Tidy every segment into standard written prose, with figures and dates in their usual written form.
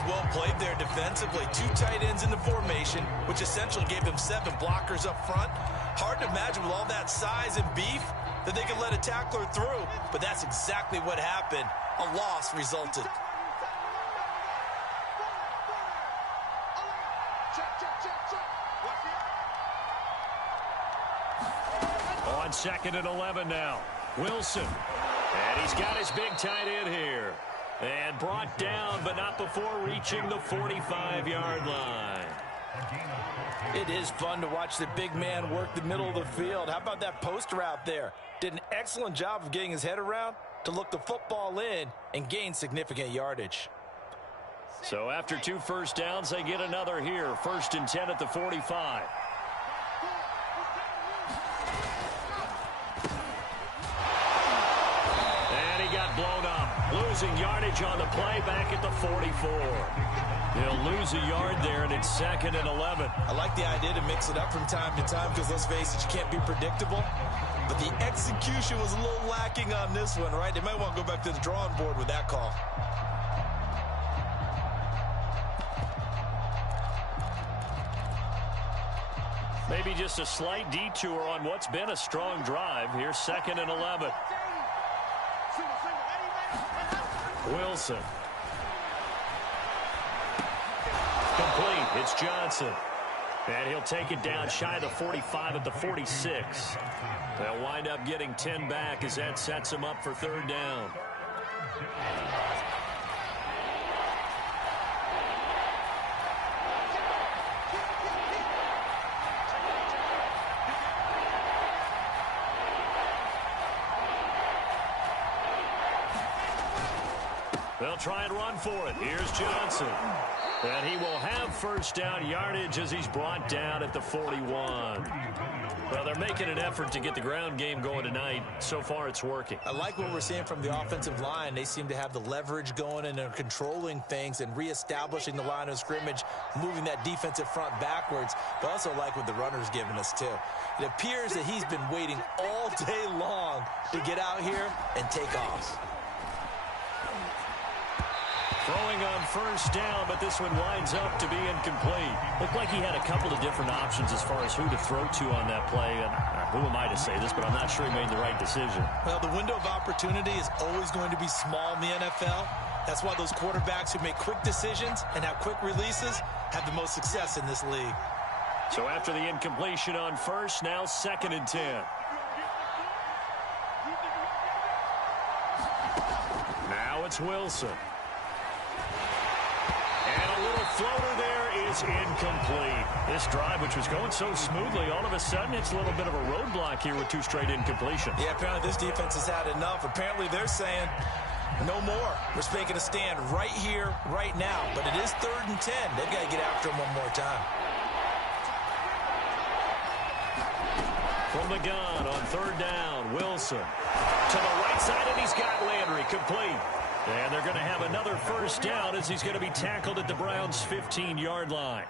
was well played there defensively. 2 tight ends in the formation, which essentially gave them 7 blockers up front. Hard to imagine with all that size and beef that they could let a tackler through, but that's exactly what happened. A loss resulted. On 2nd and 11 now. Wilson. And he's got his big tight end here. And brought down, but not before reaching the 45-yard line. It is fun to watch the big man work the middle of the field. How about that post route there? Did an excellent job of getting his head around to look the football in and gain significant yardage. So after 2 first downs, they get another here. 1st and 10 at the 45. And he got blown up. Losing yardage on the play back at the 44. He'll lose a yard there, and it's 2nd and 11. I like the idea to mix it up from time to time because, let's face it, you can't be predictable. But the execution was a little lacking on this one, right? They might want to go back to the drawing board with that call. Maybe just a slight detour on what's been a strong drive. Here's 2nd and 11. Wilson. Complete. It's Johnson. And he'll take it down shy of the 45 at the 46. They'll wind up getting 10 back as that sets him up for 3rd down. They'll try and run for it. Here's Johnson. And he will have 1st down yardage as he's brought down at the 41. Well, they're making an effort to get the ground game going tonight. So far, it's working. I like what we're seeing from the offensive line. They seem to have the leverage going, and they're controlling things and reestablishing the line of scrimmage, moving that defensive front backwards. But I also like what the runner's giving us, too. It appears that he's been waiting all day long to get out here and take off. Throwing on 1st down, but this one winds up to be incomplete. Looked like he had a couple of different options as far as who to throw to on that play. And who am I to say this, but I'm not sure he made the right decision. Well, the window of opportunity is always going to be small in the NFL. That's why those quarterbacks who make quick decisions and have quick releases have the most success in this league. So after the incompletion on 1st, now 2nd and 10. Now it's Wilson. And a little floater there is incomplete. This drive, which was going so smoothly, all of a sudden it's a little bit of a roadblock here with 2 straight incompletions. Yeah, apparently this defense has had enough. Apparently they're saying no more. We're making a stand right here, right now. But it is 3rd and 10. They've got to get after him one more time. From the gun on 3rd down, Wilson. To the right side, and he's got Landry complete. And they're going to have another 1st down as he's going to be tackled at the Browns' 15-yard line.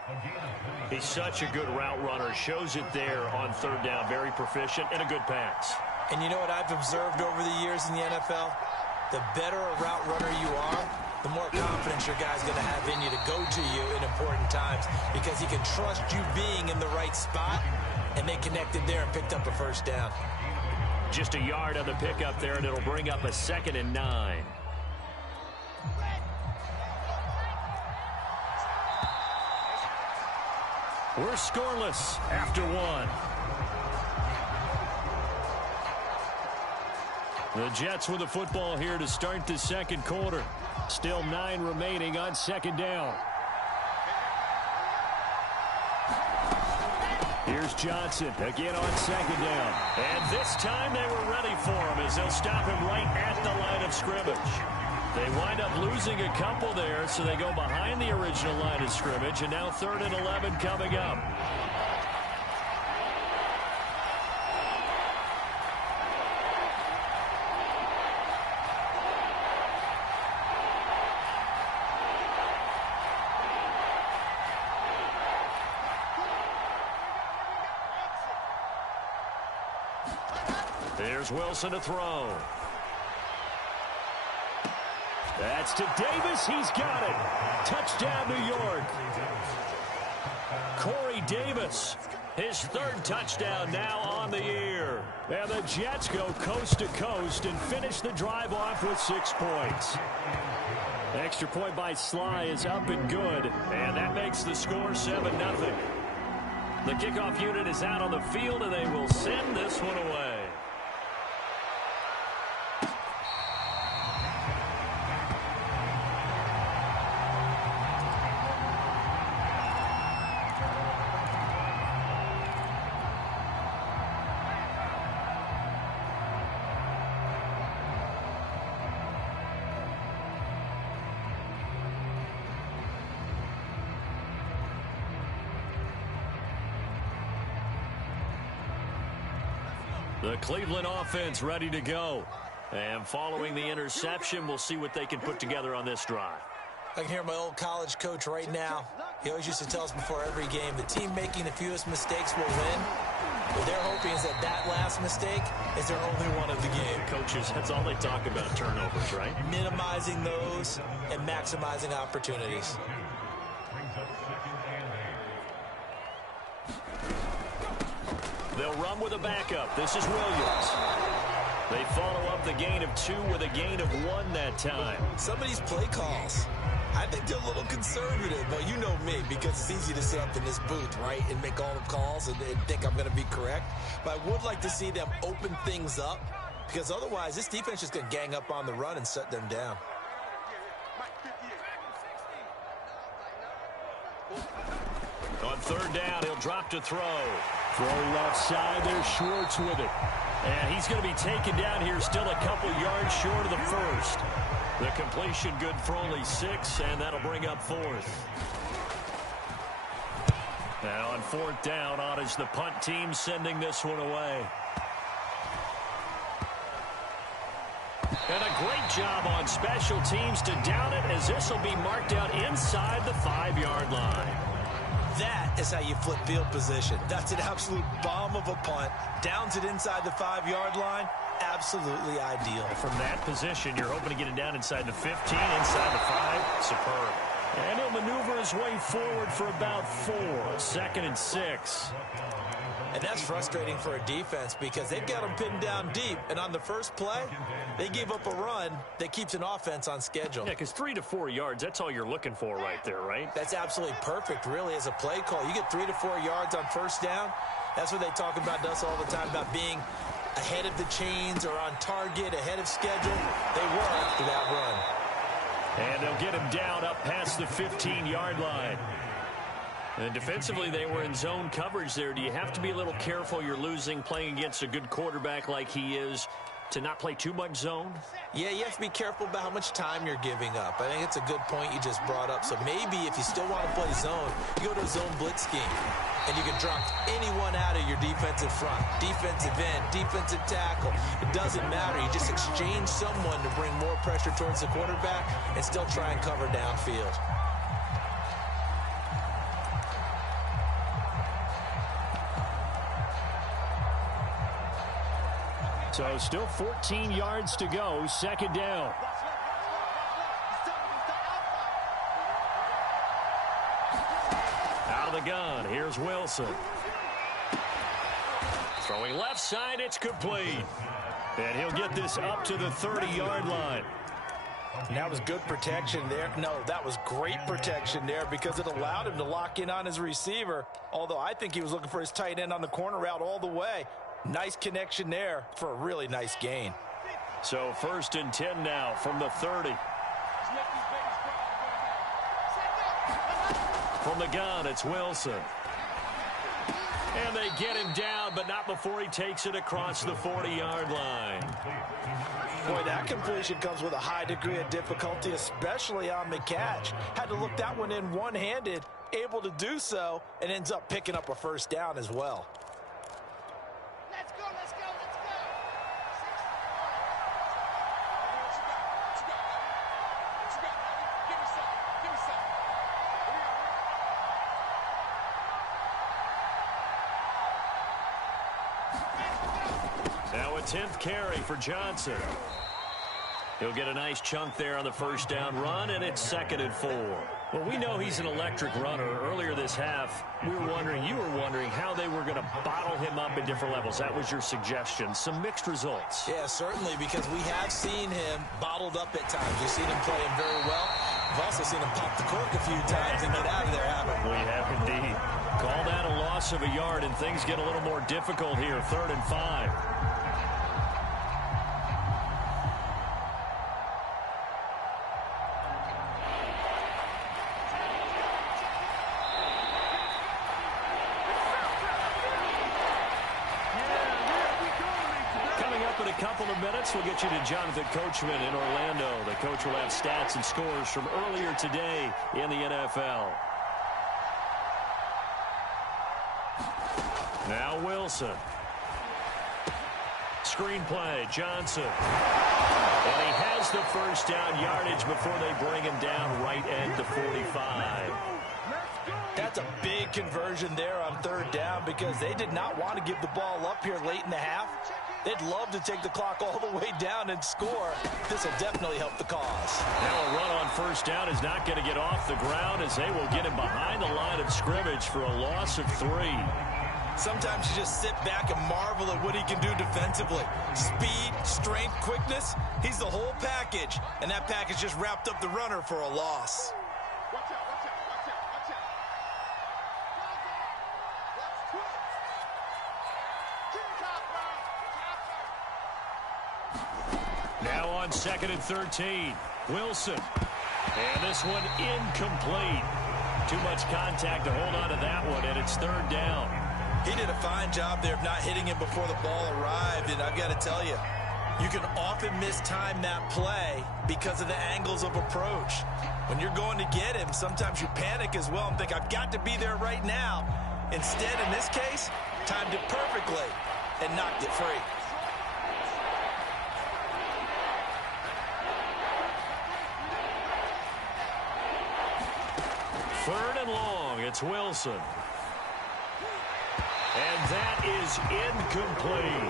He's such a good route runner. Shows it there on 3rd down. Very proficient and a good pass. And you know what I've observed over the years in the NFL? The better a route runner you are, the more confidence your guy's going to have in you to go to you in important times because he can trust you being in the right spot, and they connected there and picked up a 1st down. Just a yard on the pickup there, and it'll bring up a 2nd and 9. We're scoreless after 1. The Jets with the football here to start the 2nd quarter. Still 9 remaining on 2nd down. Here's Johnson again on 2nd down. And this time they were ready for him as they'll stop him right at the line of scrimmage. They wind up losing a couple there, so they go behind the original line of scrimmage, and now 3rd and 11 coming up. There's Wilson to throw. That's to Davis. He's got it. Touchdown, New York. Corey Davis, his third touchdown now on the year. And the Jets go coast to coast and finish the drive off with 6 points. Extra point by Sly is up and good, and that makes the score 7-0. The kickoff unit is out on the field, and they will send this one away. The Cleveland offense ready to go. And following the interception, we'll see what they can put together on this drive. I can hear my old college coach right now. He always used to tell us before every game, the team making the fewest mistakes will win. What they're hoping is that last mistake is their only one of the game. Coaches, that's all they talk about, turnovers, right? Minimizing those and maximizing opportunities. They'll run with a backup. This is Williams. They follow up the gain of 2 with a gain of 1 that time. Some of these play calls, I think they're a little conservative, but you know me, because it's easy to sit up in this booth, right, and make all the calls and think I'm going to be correct. But I would like to see them open things up, because otherwise this defense is going to gang up on the run and shut them down. On third down, he'll drop to throw. Throw left side, there's Schwartz with it. And he's going to be taken down here, still a couple yards short of the first. The completion good for only 6, and that'll bring up 4th. Now on 4th down, on is the punt team sending this one away. And a great job on special teams to down it, as this will be marked out inside the 5-yard line. That is how you flip field position. That's an absolute bomb of a punt. Downs it inside the 5-yard line. Absolutely ideal. From that position, you're hoping to get it down inside the 15, inside the 5. Superb. And he'll maneuver his way forward for about 4. 2nd and 6. And that's frustrating for a defense because they've got them pinned down deep. And on the first play, they gave up a run that keeps an offense on schedule. Yeah, because 3 to 4 yards, that's all you're looking for right there, right? That's absolutely perfect, really, as a play call. You get 3 to 4 yards on first down. That's what they talk about us all the time, about being ahead of the chains or on target, ahead of schedule. They were after that run. And they'll get him down up past the 15-yard line. And defensively, they were in zone coverage there. Do you have to be a little careful? You're losing, playing against a good quarterback like he is, to not play too much zone? Yeah, you have to be careful about how much time you're giving up. I think it's a good point you just brought up. So maybe if you still want to play zone, you go to a zone blitz scheme. And you can drop anyone out of your defensive front. Defensive end, defensive tackle. It doesn't matter. You just exchange someone to bring more pressure towards the quarterback and still try and cover downfield. So still 14 yards to go, 2nd down. Out of the gun, here's Wilson. Throwing left side, it's complete. And he'll get this up to the 30-yard line. And that was good protection there. No, that was great protection there because it allowed him to lock in on his receiver, although I think he was looking for his tight end on the corner route all the way. Nice connection there for a really nice gain. So 1st and 10 now from the 30. From the gun, it's Wilson. And they get him down, but not before he takes it across the 40-yard line. Boy, that completion comes with a high degree of difficulty, especially on the catch. Had to look that one in one-handed, able to do so, and ends up picking up a first down as well. Now a 10th carry for Johnson. He'll get a nice chunk there on the first down run, and it's 2nd and 4. Well, we know he's an electric runner. Earlier this half, you were wondering how they were going to bottle him up at different levels. That was your suggestion. Some mixed results. Yeah, certainly, because we have seen him bottled up at times. We've seen him playing very well. We've also seen him pop the cork a few times and get out of there, haven't we? We have indeed. Call that a loss of a yard, and things get a little more difficult here. 3rd and 5. We'll get you to Jonathan Coachman in Orlando. The coach will have stats and scores from earlier today in the NFL. Now Wilson. Screen play, Johnson. And he has the first down yardage before they bring him down right end to 45. That's a big conversion there on 3rd down because they did not want to give the ball up here late in the half. They'd love to take the clock all the way down and score. This will definitely help the cause. Now a run on first down is not going to get off the ground as they will get him behind the line of scrimmage for a loss of 3. Sometimes you just sit back and marvel at what he can do defensively. Speed, strength, quickness, he's the whole package. And that package just wrapped up the runner for a loss. Now on 2nd and 13, Wilson. And this one incomplete. Too much contact to hold on to that one, and it's 3rd down. He did a fine job there of not hitting him before the ball arrived, and I've got to tell you, you can often mistime that play because of the angles of approach. When you're going to get him, sometimes you panic as well and think, I've got to be there right now. Instead, in this case, timed it perfectly and knocked it free. Third and long, it's Wilson. And that is incomplete.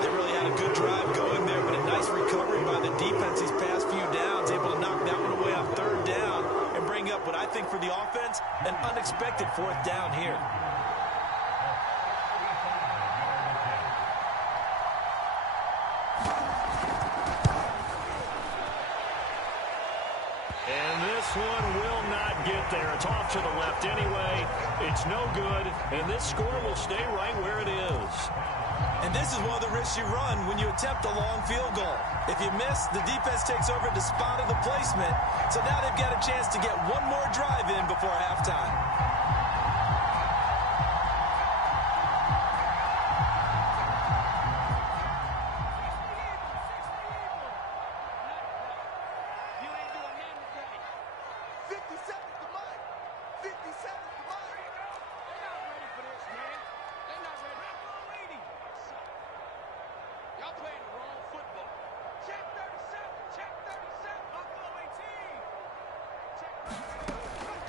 They really had a good drive going there, but a nice recovery by the defense these past few downs, able to knock that one away on 3rd down and bring up what I think for the offense, an unexpected 4th down here. One will not get there. It's off to the left anyway. It's no good, and this score will stay right where it is. And this is one of the risks you run when you attempt a long field goal. If you miss, the defense takes over at the spot of the placement. So now they've got a chance to get one more drive in before halftime.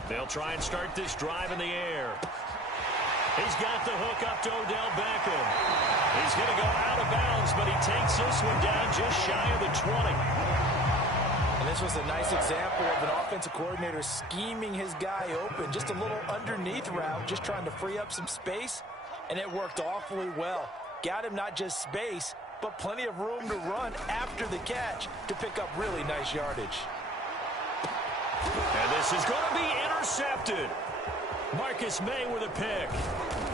They'll try and start this drive in the air. He's got the hook up to Odell Beckham. He's going to go out of bounds, but he takes this one down just shy of the 20. And this was a nice example of an offensive coordinator scheming his guy open. Just a little underneath route, just trying to free up some space, and it worked awfully well. Got him not just space, but plenty of room to run after the catch to pick up really nice yardage. And this is going to be intercepted. Marcus May with a pick.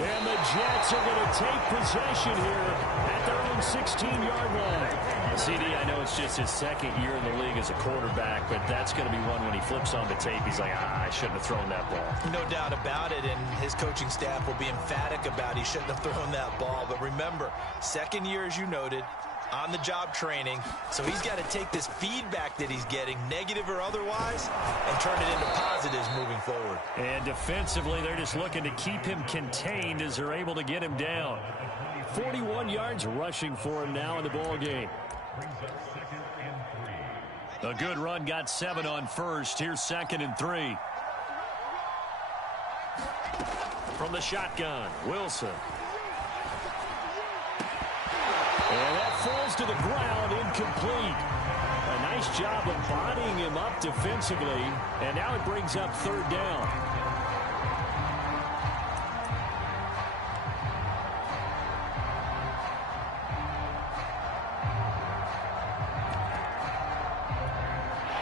And the Jets are going to take possession here at their own 16-yard line. CD, I know it's just his 2nd year in the league as a quarterback, but that's going to be one when he flips on the tape, he's like, I shouldn't have thrown that ball. No doubt about it, and his coaching staff will be emphatic about he shouldn't have thrown that ball. But remember, 2nd year, as you noted, on-the-job training, so he's got to take this feedback that he's getting, negative or otherwise, and turn it into positives moving forward. And defensively, they're just looking to keep him contained as they're able to get him down. 41 yards rushing for him now in the ball game. A good run got 7 on first. Here's 2nd and 3. From the shotgun, Wilson. And that falls to the ground, incomplete. A nice job of bodying him up defensively, and now it brings up third down.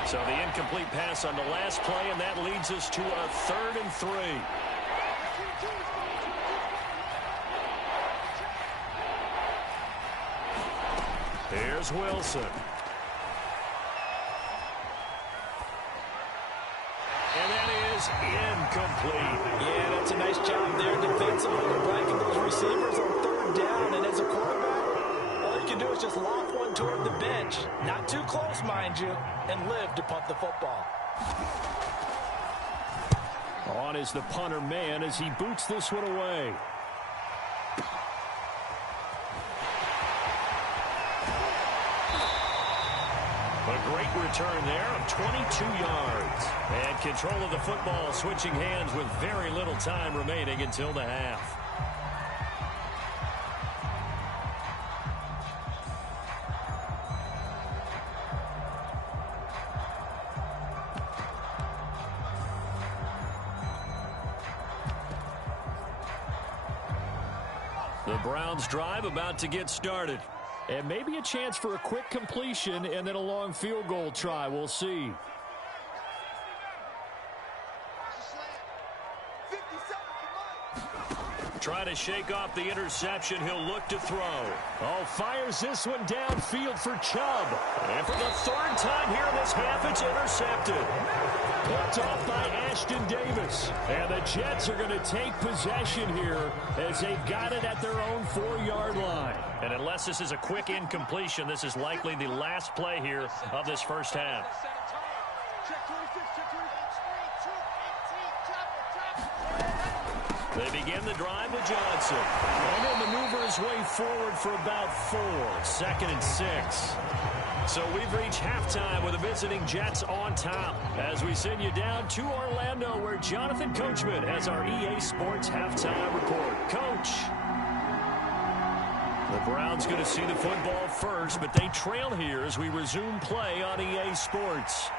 So the incomplete pass on the last play, and that leads us to a 3rd and 3. Here's Wilson. And that is incomplete. Yeah, that's a nice job there defensively to blanking those receivers on 3rd down. And as a quarterback, all you can do is just lob one toward the bench. Not too close, mind you, and live to punt the football. On is the punter man as he boots this one away. A great return there of 22 yards. And control of the football switching hands with very little time remaining until the half. The Browns drive about to get started. And maybe a chance for a quick completion and then a long field goal try. We'll see. Trying to shake off the interception. He'll look to throw. Oh, fires this one downfield for Chubb. And for the 3rd time here in this half, it's intercepted. Picked off by Ashton Davis. And the Jets are going to take possession here as they've got it at their own 4-yard line. And unless this is a quick incompletion, this is likely the last play here of this first half. They begin the drive with Johnson. And he'll maneuver his way forward for about 4. 2nd and 6. So we've reached halftime with the visiting Jets on top as we send you down to Orlando where Jonathan Coachman has our EA Sports halftime report. Coach. The Browns going to see the football first, but they trail here as we resume play on EA Sports.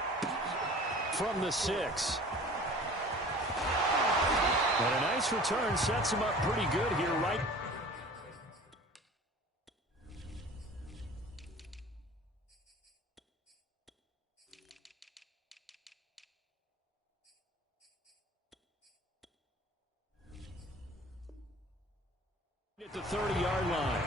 From the 6. And a nice return sets him up pretty good here, right? At the 30-yard line.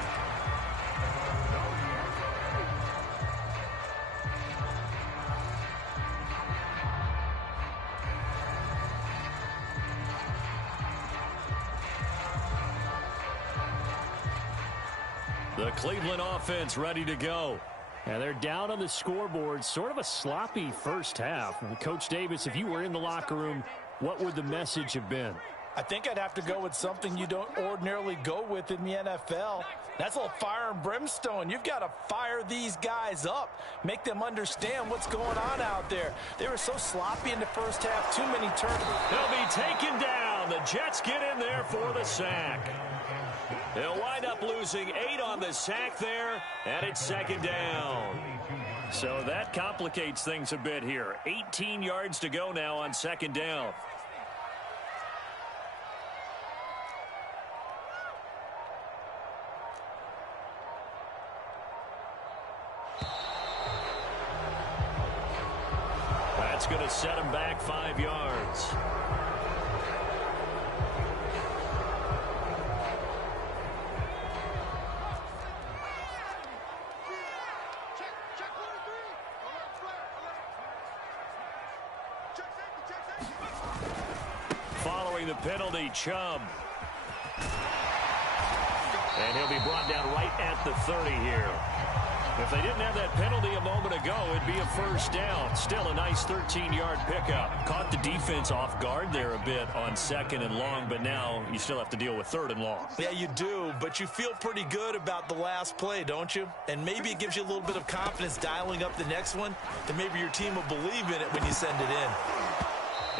The Cleveland offense ready to go. And they're down on the scoreboard. Sort of a sloppy first half. And Coach Davis, if you were in the locker room, what would the message have been? I think I'd have to go with something you don't ordinarily go with in the NFL. That's a little fire and brimstone. You've got to fire these guys up. Make them understand what's going on out there. They were so sloppy in the first half. Too many turnovers. They'll be taken down. The Jets get in there for the sack. They'll wind up losing 8 on the sack there, and it's 2nd down. So that complicates things a bit here. 18 yards to go now on 2nd down. That's going to set him back 5 yards. Following the penalty, Chubb. And he'll be brought down right at the 30 here. If they didn't have that penalty a moment ago, it'd be a first down. Still a nice 13-yard pickup. Caught the defense off guard there a bit on 2nd and long, but now you still have to deal with 3rd and long. Yeah, you do, but you feel pretty good about the last play, don't you? And maybe it gives you a little bit of confidence dialing up the next one, and maybe your team will believe in it when you send it in.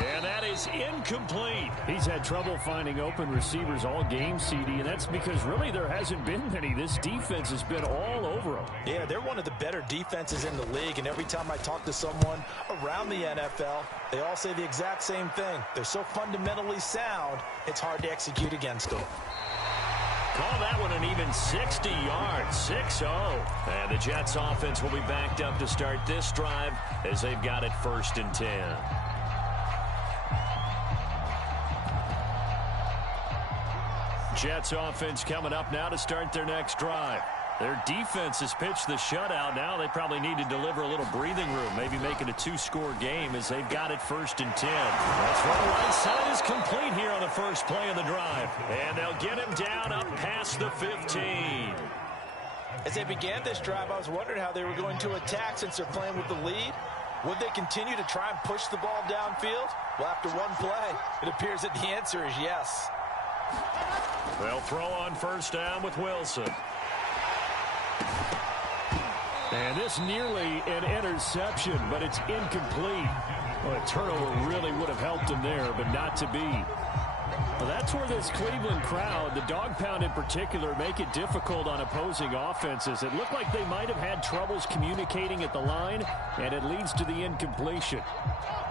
And that is incomplete. He's had trouble finding open receivers all game, CD, and that's because really there hasn't been many. This defense has been all over them. Yeah, they're one of the better defenses in the league, and every time I talk to someone around the NFL, they all say the exact same thing. They're so fundamentally sound, it's hard to execute against them. Call that one an even 60 yards, 6-0. And the Jets offense will be backed up to start this drive as they've got it 1st and 10. Jets offense coming up now to start their next drive. Their defense has pitched the shutout. Now they probably need to deliver a little breathing room, maybe make it a 2-score game as they've got it 1st and 10. That's right, right side is complete here on the first play of the drive. And they'll get him down up past the 15. As they began this drive, I was wondering how they were going to attack since they're playing with the lead. Would they continue to try and push the ball downfield? Well, after one play, it appears that the answer is yes. They'll throw on 1st down with Wilson. And this nearly an interception, but it's incomplete. Well, a turnover really would have helped him there, but not to be. Well, that's where this Cleveland crowd, the dog pound in particular, make it difficult on opposing offenses. It looked like they might have had troubles communicating at the line, and it leads to the incompletion.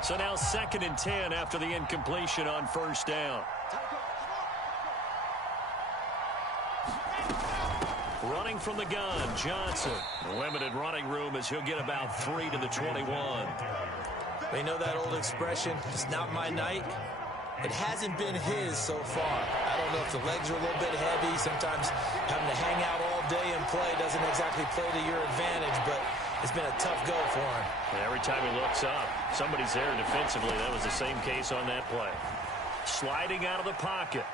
So now 2nd and 10 after the incompletion on 1st down. Running from the gun, Johnson. Limited running room as he'll get about 3 to the 21. They know that old expression, it's not my night. It hasn't been his so far. I don't know if the legs are a little bit heavy. Sometimes having to hang out all day and play doesn't exactly play to your advantage, but it's been a tough go for him. And every time he looks up, somebody's there defensively. That was the same case on that play. Sliding out of the pocket.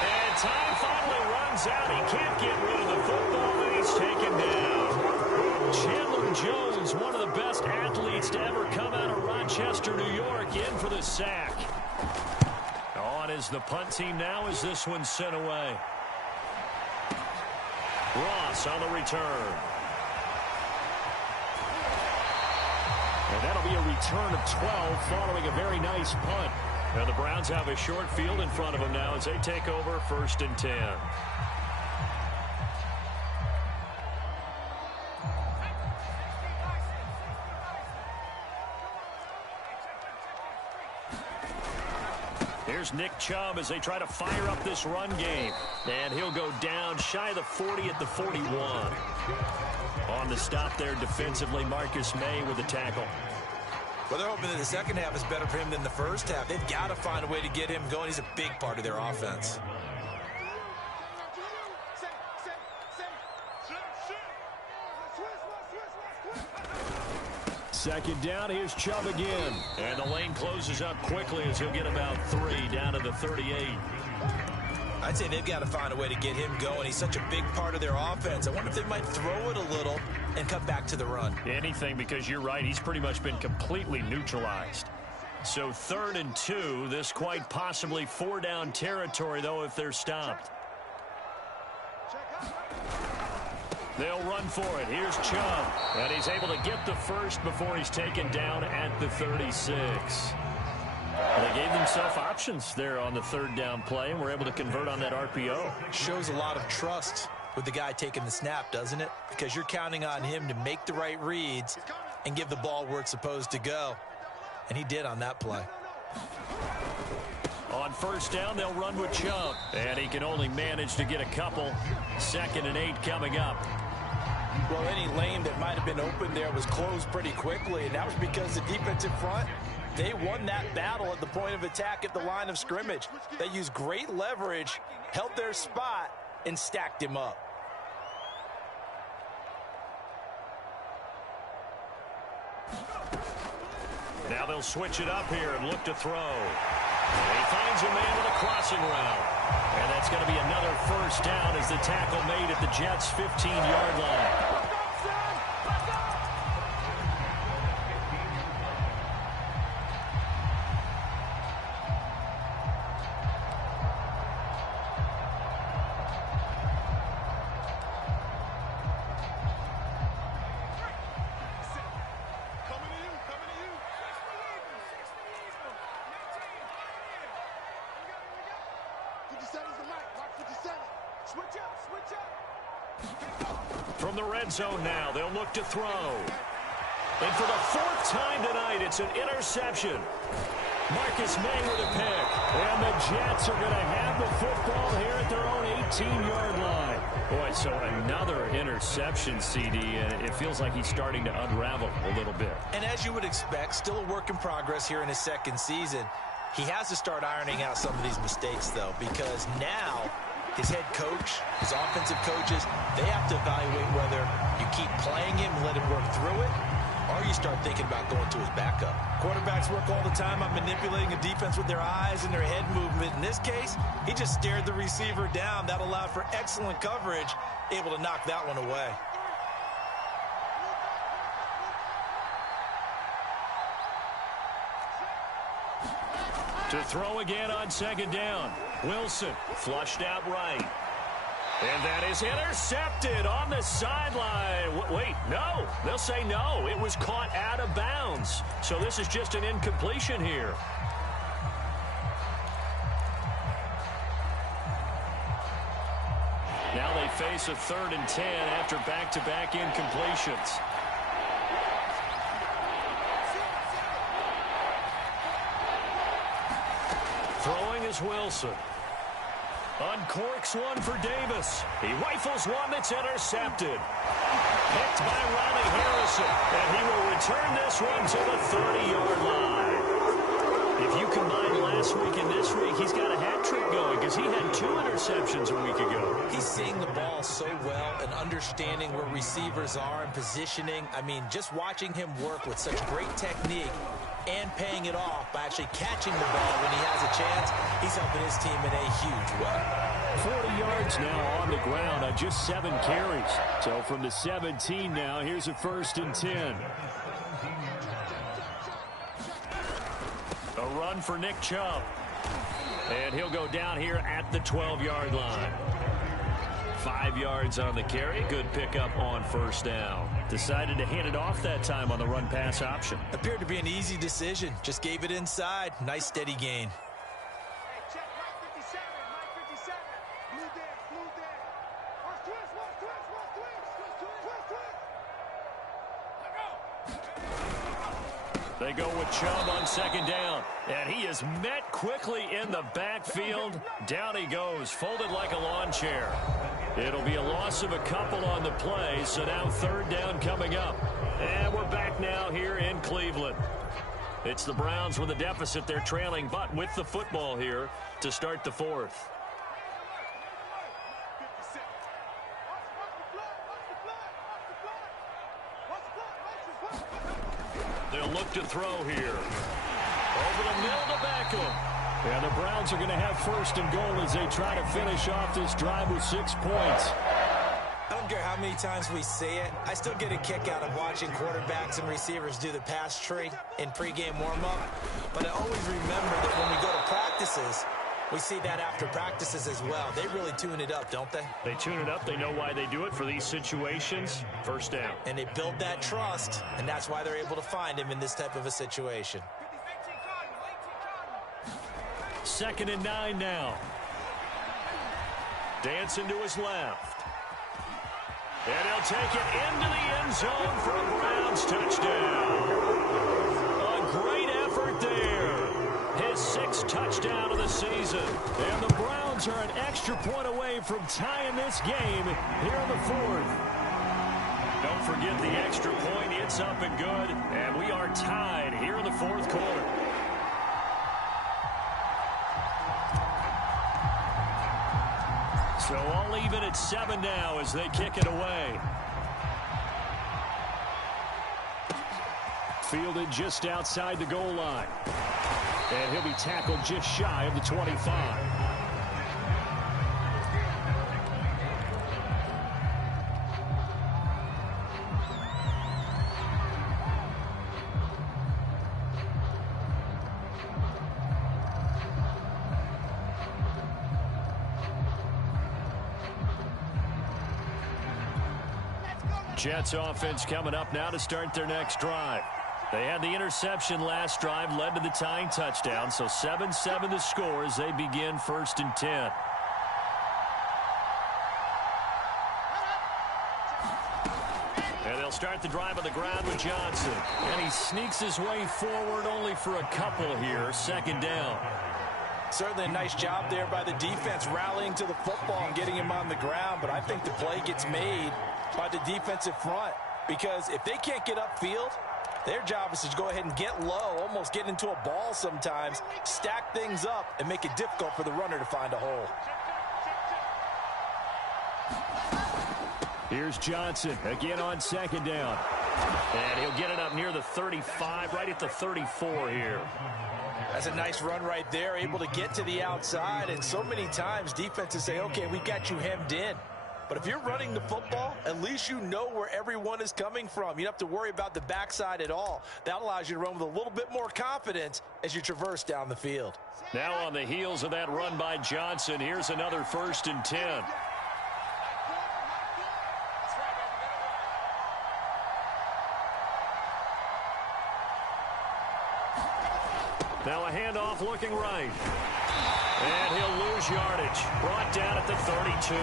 And time finally runs out. He can't get rid of the football, and he's taken down. Chandler Jones, one of the best athletes to ever come out of Rochester, New York, in for the sack. On is the punt team now as this one's sent away. Ross on the return. And that'll be a return of 12 following a very nice punt. And the Browns have a short field in front of them now as they take over 1st and 10. Here's Nick Chubb as they try to fire up this run game. And he'll go down shy of the 40 at the 41. On the stop there defensively, Marcus May with the tackle. Well, they're hoping that the second half is better for him than the first half. They've got to find a way to get him going. He's a big part of their offense. Second down, here's Chubb again. And the lane closes up quickly as he'll get about 3 down to the 38. I'd say they've got to find a way to get him going. He's such a big part of their offense. I wonder if they might throw it a little and come back to the run. Anything, because you're right, he's pretty much been completely neutralized. So 3rd and 2, this quite possibly 4-down territory, though, if they're stopped. They'll run for it. Here's Chubb. And he's able to get the first before he's taken down at the 36. They gave themselves options there on the 3rd down play and were able to convert on that RPO. Shows a lot of trust with the guy taking the snap, doesn't it? Because you're counting on him to make the right reads and give the ball where it's supposed to go. And he did on that play. On 1st down, they'll run with Chubb. And he can only manage to get a couple. 2nd and 8 coming up. Well, any lane that might have been open there was closed pretty quickly, and that was because the defensive front, they won that battle at the point of attack at the line of scrimmage. They used great leverage, held their spot, and stacked him up. Now they'll switch it up here and look to throw. And he finds a man with a crossing route. And that's going to be another 1st down as the tackle made at the Jets' 15-yard line. From the red zone now, they'll look to throw. And for the fourth time tonight, it's an interception. Marcus May with a pick. And the Jets are going to have the football here at their own 18-yard line. Boy, so another interception, CD, and it feels like he's starting to unravel a little bit. And as you would expect, still a work in progress here in his second season. He has to start ironing out some of these mistakes, though, because now his head coach, his offensive coaches, they have to evaluate whether you keep playing him and let him work through it, or you start thinking about going to his backup. Quarterbacks work all the time on manipulating a defense with their eyes and their head movement. In this case, he just stared the receiver down. That allowed for excellent coverage, able to knock that one away. To throw again on second down. Wilson flushed out right. And that is intercepted on the sideline. Wait, no. They'll say no. It was caught out of bounds. So this is just an incompletion here. Now they face a 3rd and 10 after back-to-back incompletions. Throwing is Wilson. Uncorks one for Davis. He rifles one that's intercepted. Picked by Riley Harrison. And he will return this one to the 30-yard line. If you combine last week and this week, he's got a hat trick going because he had 2 interceptions a week ago. He's seeing the ball so well and understanding where receivers are and positioning. I mean, just watching him work with such great technique and paying it off by actually catching the ball when he has a chance, he's helping his team in a huge way. 40 yards now on the ground on just 7 carries. So from the 17 now, here's a 1st and 10. A run for Nick Chubb. And he'll go down here at the 12-yard line. 5 yards on the carry. Good pickup on 1st down. Decided to hand it off that time on the run-pass option. Appeared to be an easy decision. Just gave it inside. Nice steady gain. They go with Chubb on 2nd down. And he is met quickly in the backfield. Down he goes, folded like a lawn chair. It'll be a loss of a couple on the play, so now 3rd down coming up. And we're back now here in Cleveland. It's the Browns with a deficit. They're trailing, but with the football here to start the 4th. They'll look to throw here. Over the middle to Beckham. And the Browns are going to have 1st and goal as they try to finish off this drive with 6 points. I don't care how many times we see it. I still get a kick out of watching quarterbacks and receivers do the pass tree in pregame warm-up. But I always remember that when we go to practices, we see that after practices as well. They really tune it up, don't they? They tune it up. They know why they do it for these situations. 1st down. And they build that trust, and that's why they're able to find him in this type of a situation. 2nd and 9 now. Dancing to his left. And he'll take it into the end zone for a Browns touchdown. A great effort there. His 6th touchdown of the season. And the Browns are an extra point away from tying this game here in the 4th. Don't forget the extra point. It's up and good. And we are tied here in the 4th quarter. So all even at 7 now as they kick it away. Fielded just outside the goal line. And he'll be tackled just shy of the 25. Jets offense coming up now to start their next drive. They had the interception last drive, led to the tying touchdown. So 7-7 the score as they begin 1st and 10. And they'll start the drive on the ground with Johnson. And he sneaks his way forward only for a couple here. 2nd down. Certainly a nice job there by the defense rallying to the football and getting him on the ground. But I think the play gets made by the defensive front, because if they can't get upfield, their job is to go ahead and get low, almost get into a ball sometimes, stack things up, and make it difficult for the runner to find a hole. Here's Johnson again on 2nd down. And he'll get it up near the 35, right at the 34 here. That's a nice run right there, able to get to the outside. And so many times defenses say, okay, we got you hemmed in. But if you're running the football, at least you know where everyone is coming from. You don't have to worry about the backside at all. That allows you to run with a little bit more confidence as you traverse down the field. Now on the heels of that run by Johnson, here's another 1st and 10. Now a handoff looking right. And he'll lose yardage. Brought down at the 32.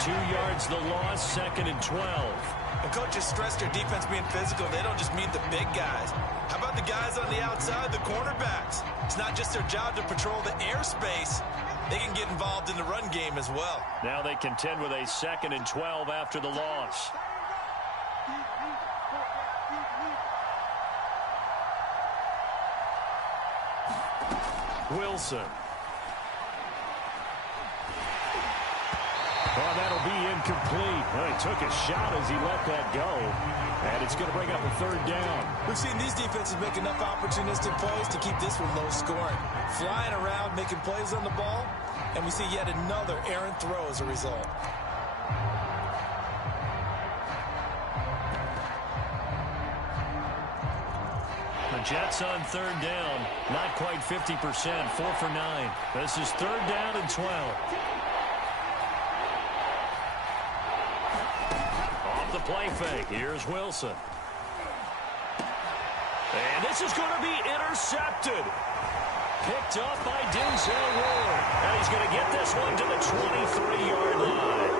2 yards the loss, 2nd and 12. And coaches stress their defense being physical. They don't just mean the big guys. How about the guys on the outside, the cornerbacks? It's not just their job to patrol the airspace. They can get involved in the run game as well. Now they contend with a 2nd and 12 after the loss. Wilson. Oh, that'll be incomplete. Well, he took a shot as he let that go. And it's going to bring up a 3rd down. We've seen these defenses make enough opportunistic plays to keep this one low scoring. Flying around, making plays on the ball, and we see yet another errant throw as a result. The Jets on 3rd down. Not quite 50%. 4 for 9. This is 3rd down and 12. Off the play fake. Here's Wilson. And this is going to be intercepted. Picked up by Denzel Ward. And he's going to get this one to the 23-yard line.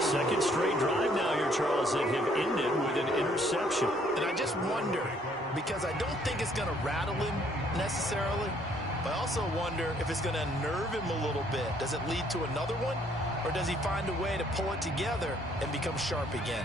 2nd straight drive now here, Charles, that have ended with an interception. And I just wonder, because I don't think it's going to rattle him necessarily, but I also wonder if it's going to unnerve him a little bit. Does it lead to another one, or does he find a way to pull it together and become sharp again?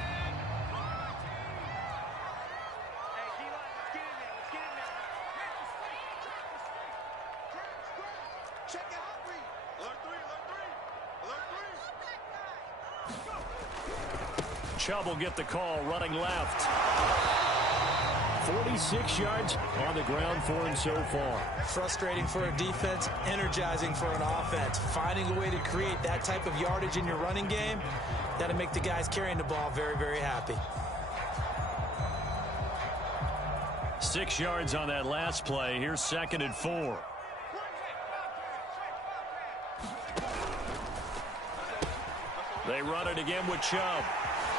Chubb will get the call running left. 46 yards on the ground for him so far. Frustrating for a defense, energizing for an offense. Finding a way to create that type of yardage in your running game, that'll make the guys carrying the ball very, very happy. 6 yards on that last play. Here's 2nd and 4. They run it again with Chubb.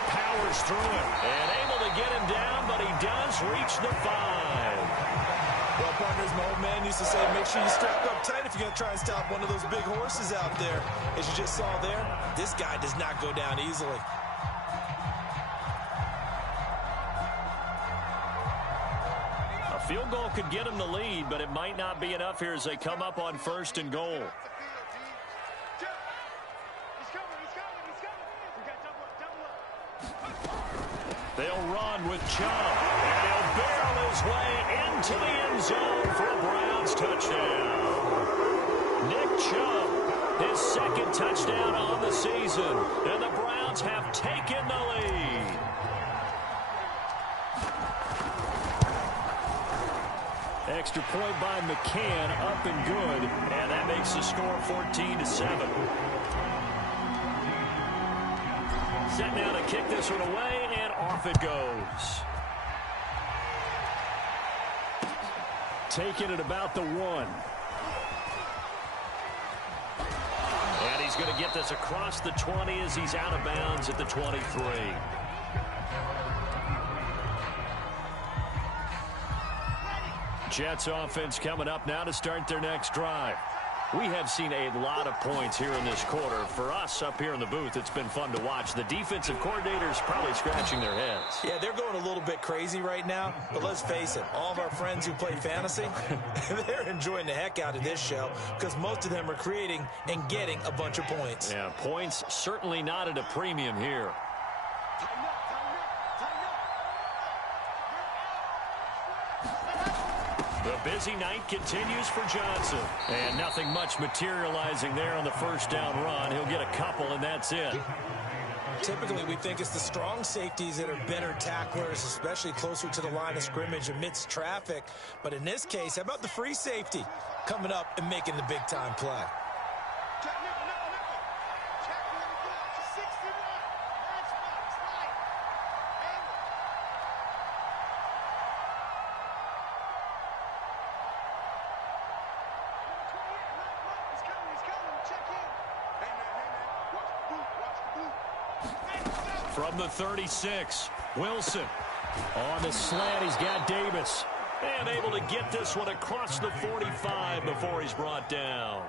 Powers through it and able to get him down, but he does reach the 5. Well, partners, my old man used to say, make sure you strap up tight if you're going to try and stop one of those big horses out there. As you just saw there, this guy does not go down easily. A field goal could get him the lead, but it might not be enough here as they come up on 1st and goal. They'll run with Chubb, and he'll barrel his way into the end zone for a Browns touchdown. Nick Chubb, his 2nd touchdown on the season, and the Browns have taken the lead. Extra point by McCann, up and good. And that makes the score 14-7. Set now to kick this one away, and off it goes. Taking it about the 1. And he's going to get this across the 20 as he's out of bounds at the 23. Jets offense coming up now to start their next drive. We have seen a lot of points here in this quarter. For us up here in the booth, it's been fun to watch. The defensive coordinators probably scratching their heads. Yeah, they're going a little bit crazy right now. But let's face it, all of our friends who play fantasy, they're enjoying the heck out of this show because most of them are creating and getting a bunch of points. Yeah, points certainly not at a premium here. The busy night continues for Johnson. And nothing much materializing there on the first down run. He'll get a couple, and that's it. Typically, we think it's the strong safeties that are better tacklers, especially closer to the line of scrimmage amidst traffic. But in this case, how about the free safety coming up and making the big-time play? From the 36, Wilson. On the slant, he's got Davis. And able to get this one across the 45 before he's brought down.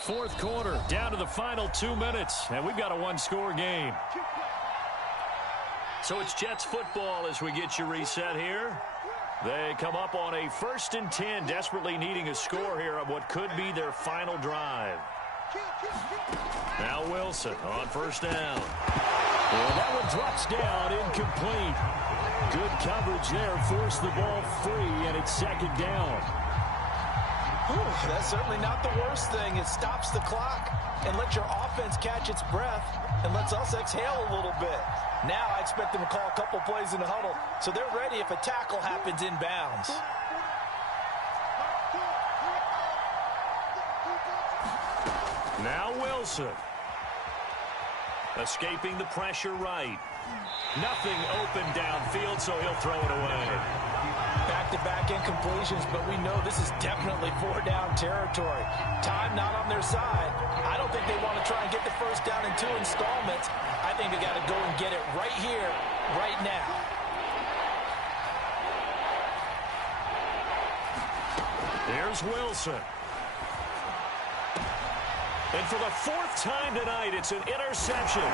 Fourth quarter, down to the final 2 minutes. And we've got a one-score game. So it's Jets football as we get you reset here. They come up on a 1st and 10, desperately needing a score here on what could be their final drive. Now Wilson on first down. And that one drops down, incomplete. Good coverage there, forced the ball free, and it's second down. Whew, that's certainly not the worst thing. It stops the clock and lets your offense catch its breath and lets us exhale a little bit. Now I expect them to call a couple plays in the huddle, so they're ready if a tackle happens inbounds. Now Wilson. Escaping the pressure right. Nothing open downfield, so he'll throw it away. Back-to-back incompletions, but we know this is definitely 4-down territory. Time not on their side. I don't think they want to try and get the first down in 2 installments. I think they got to go and get it right here, right now. Here's Wilson. And for the 4th time tonight, it's an interception.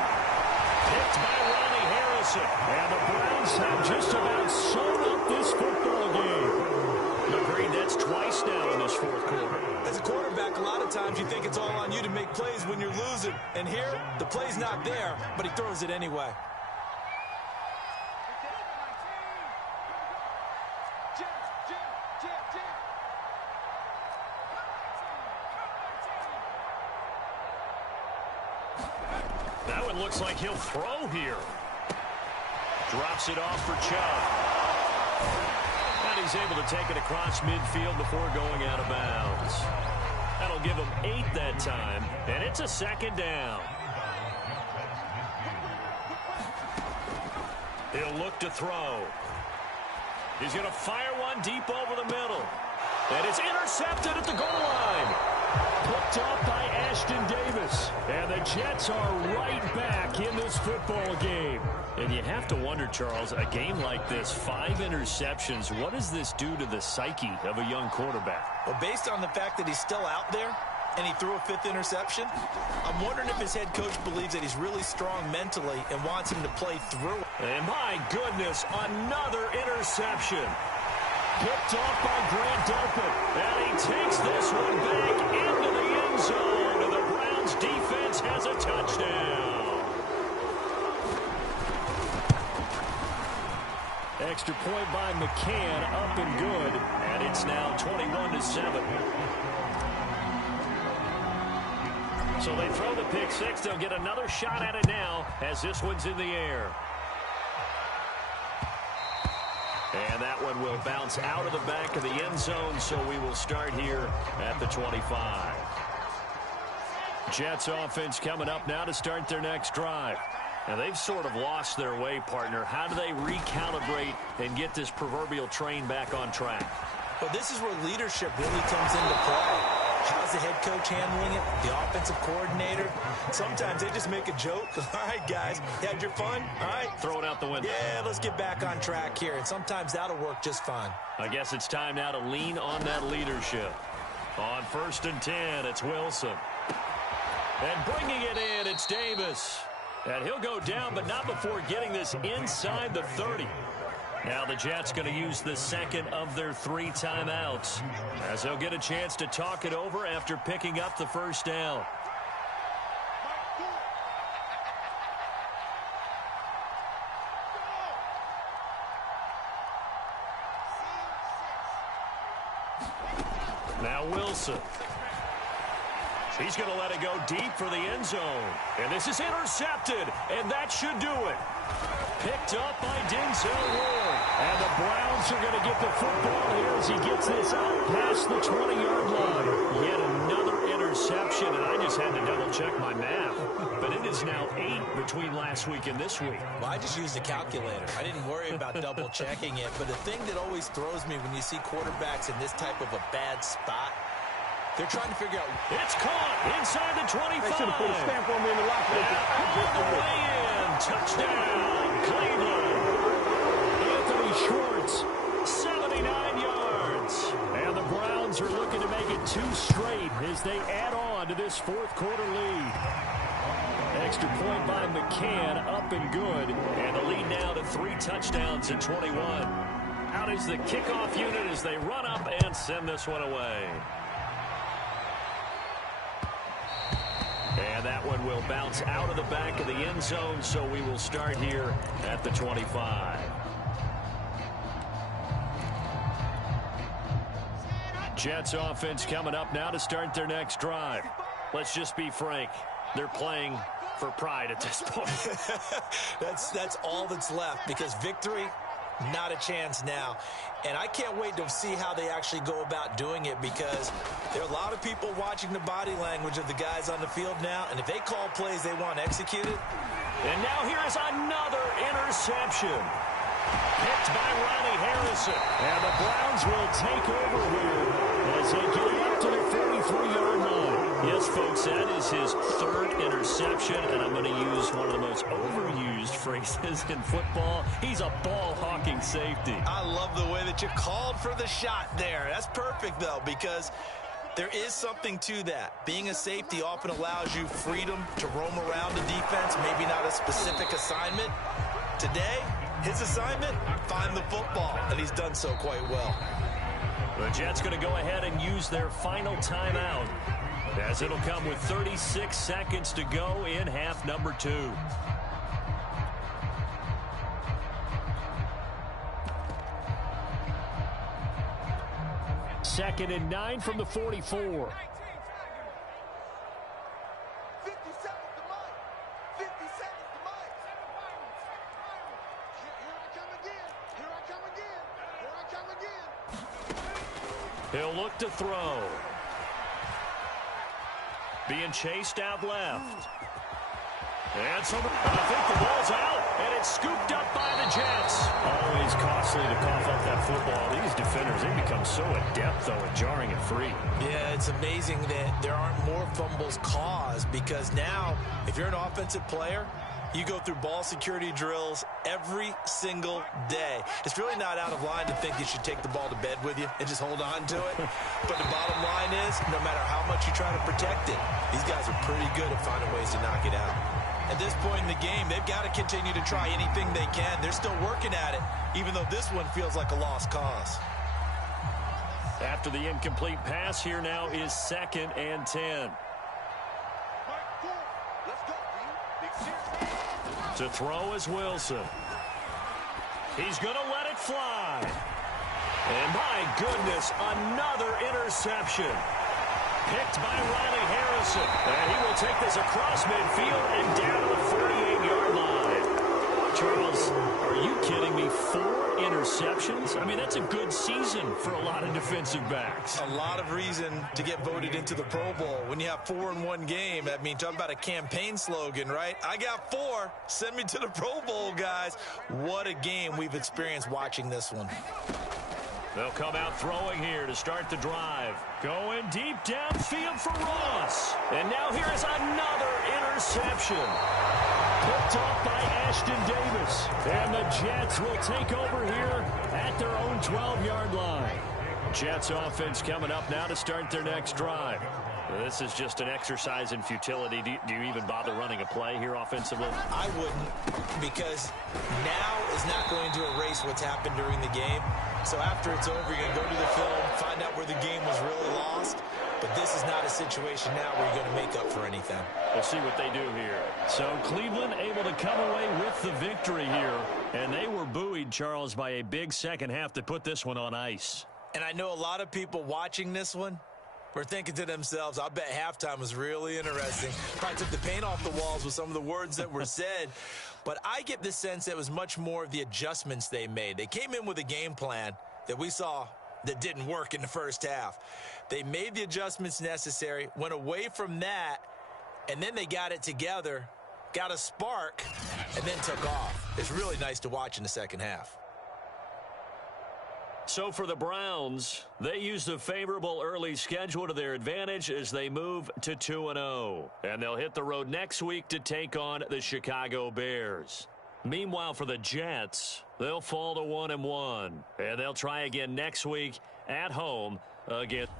Picked by Ronnie Harrison. And the Browns have just about sewn up this football game. Agreed, that's twice now in this 4th quarter. As a quarterback, a lot of times you think it's all on you to make plays when you're losing. And here, the play's not there, but he throws it anyway. That one looks like he'll throw here. Drops it off for Chubb. And he's able to take it across midfield before going out of bounds. That'll give him 8 that time, and it's a second down. He'll look to throw. He's going to fire one deep over the middle. And it's intercepted at the goal line. Picked off by Ashton Davis. And the Jets are right back in this football game. And you have to wonder, Charles, a game like this, 5 interceptions, what does this do to the psyche of a young quarterback? Well, based on the fact that he's still out there and he threw a 5th interception, I'm wondering if his head coach believes that he's really strong mentally and wants him to play through it. And my goodness, another interception. Picked off by Grant Delpit. And he takes this one back into the end zone. And the Browns defense has a touchdown. Extra point by McCann, up and good. And it's now 21-7. So they throw the pick 6. They'll get another shot at it now as this one's in the air. And that one will bounce out of the back of the end zone, so we will start here at the 25. Jets offense coming up now to start their next drive. And they've sort of lost their way, partner. How do they recalibrate and get this proverbial train back on track? Well, this is where leadership really comes into play. How's the head coach handling it? The offensive coordinator? Sometimes they just make a joke. All right, guys, you had your fun? All right. Throw it out the window. Yeah, let's get back on track here, and sometimes that'll work just fine. I guess it's time now to lean on that leadership. On 1st and 10, it's Wilson. And bringing it in, it's Davis. And he'll go down, but not before getting this inside the 30. Now the Jets going to use the second of their 3 timeouts, as they'll get a chance to talk it over after picking up the first down. Now Wilson. He's going to let it go deep for the end zone. And this is intercepted, and that should do it. Picked up by Denzel Ward. And the Browns are going to get the football here as he gets this out past the 20-yard line. Yet another interception, and I just had to double-check my math. But it is now 8 between last week and this week. Well, I just used a calculator. I didn't worry about double-checking it. But the thing that always throws me when you see quarterbacks in this type of a bad spot, they're trying to figure out. It's caught inside the 25. They should have put a stamp on me in the locker room. All the way in. Touchdown, Cleveland. Anthony Schwartz, 79 yards. And the Browns are looking to make it 2 straight as they add on to this 4th quarter lead. Extra point by McCann, up and good. And the lead now to 3 touchdowns in 21. Out is the kickoff unit as they run up and send this one away. And that one will bounce out of the back of the end zone, so we will start here at the 25. Jets offense coming up now to start their next drive. Let's just be frank. They're playing for pride at this point. That's all that's left, because victory, not a chance now. And I can't wait to see how they actually go about doing it, because there are a lot of people watching the body language of the guys on the field now, and if they call plays they want executed. And now here is another interception. Picked by Ronnie Harrison. And the Browns will take over here as they get it up to the 43-yard line. Yes, folks, that is his 3rd interception, and I'm going to use one of the most overused phrases in football. He's a ball-hawking safety. I love the way that you called for the shot there. That's perfect, though, because there is something to that. Being a safety often allows you freedom to roam around the defense, maybe not a specific assignment. Today, his assignment, find the football, and he's done so quite well. The Jets going to go ahead and use their final timeout, as it'll come with 36 seconds to go in half number 2. Second and 9 from the 44. He'll look to throw. Being chased out left. And so I think the ball's out, and it's scooped up by the Jets. Always costly to cough up that football. These defenders, they become so adept, though, at jarring it free. Yeah, it's amazing that there aren't more fumbles caused, because now, if you're an offensive player, you go through ball security drills every single day. It's really not out of line to think you should take the ball to bed with you and just hold on to it. But the bottom line is, no matter how much you try to protect it, these guys are pretty good at finding ways to knock it out. At this point in the game, they've got to continue to try anything they can. They're still working at it, even though this one feels like a lost cause. After the incomplete pass, here now is 2nd and 10. To throw is Wilson. He's going to let it fly. And my goodness, another interception. Picked by Ronnie Harrison. And he will take this across midfield and down to the 48-yard line. Charles, are you kidding me? 4 interceptions? I mean, that's a good season for a lot of defensive backs. A lot of reason to get voted into the Pro Bowl. When you have 4 in one game, I mean, talk about a campaign slogan, right? I got 4. Send me to the Pro Bowl, guys. What a game we've experienced watching this one. They'll come out throwing here to start the drive. Going deep downfield for Ross. And now here is another interception. Picked off by Ashton Davis. And the Jets will take over here at their own 12-yard line. Jets offense coming up now to start their next drive. This is just an exercise in futility. Do you even bother running a play here offensively? I wouldn't, because now is not going to erase what's happened during the game. So after it's over, you're going to go to the film, find out where the game was really lost. But this is not a situation now where you're going to make up for anything. We'll see what they do here. So Cleveland able to come away with the victory here. And they were buoyed, Charles, by a big second half to put this one on ice. And I know a lot of people watching this one were thinking to themselves, I bet halftime was really interesting. Probably took the paint off the walls with some of the words that were said. But I get the sense that it was much more of the adjustments they made. They came in with a game plan that we saw that didn't work in the first half. They made the adjustments necessary, went away from that, and then they got it together, got a spark, and then took off. It's really nice to watch in the second half. So for the Browns, they use the favorable early schedule to their advantage as they move to 2-0. And they'll hit the road next week to take on the Chicago Bears. Meanwhile, for the Jets, they'll fall to 1-1. And they'll try again next week at home against